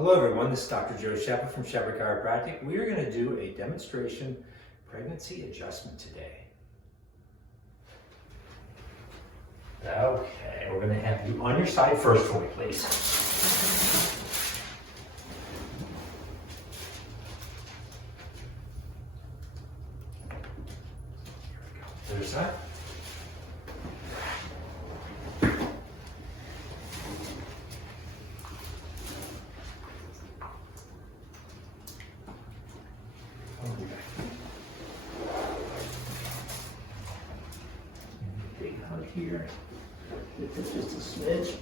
Hello everyone, this is Dr. Joe Sheppard from Sheppard Chiropractic. We are going to do a demonstration pregnancy adjustment today. Okay, we're going to have you on your side first for me, please. Here we go. Other side. Big hug here. Get this just a smidge.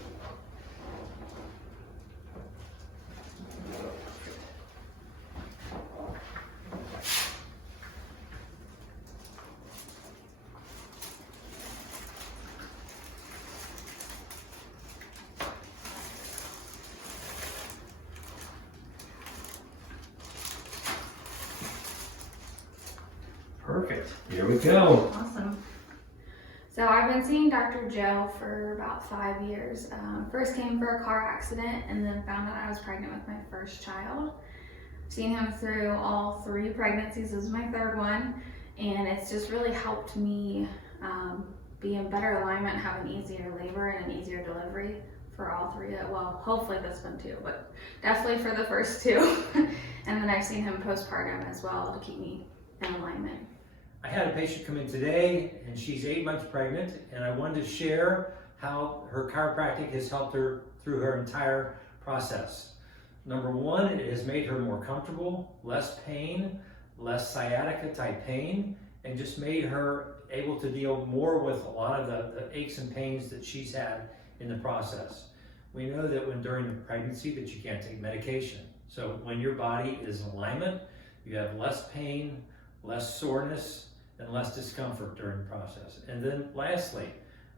Perfect. Here we go. Awesome. So I've been seeing Dr. Joe for about 5 years. First came for a car accident and then found out I was pregnant with my first child. Seen him through all 3 pregnancies. This is my 3rd one, and it's just really helped me be in better alignment, have an easier labor and an easier delivery for all 3. Well, hopefully this one too, but definitely for the first 2. And then I've seen him postpartum as well to keep me in alignment. I had a patient come in today and she's 8 months pregnant, and I wanted to share how her chiropractic has helped her through her entire process. Number 1, it has made her more comfortable, less pain, less sciatica type pain, and just made her able to deal more with a lot of the aches and pains that she's had in the process. We know that during the pregnancy that you can't take medication. So when your body is in alignment, you have less pain, less soreness, and less discomfort during the process. And then lastly,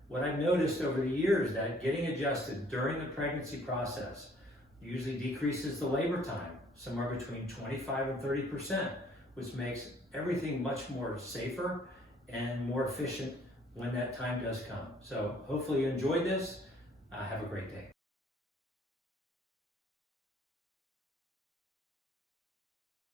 what I've noticed over the years that getting adjusted during the pregnancy process usually decreases the labor time, somewhere between 25 and 30%, which makes everything much more safer and more efficient when that time does come. So hopefully you enjoyed this. Have a great day.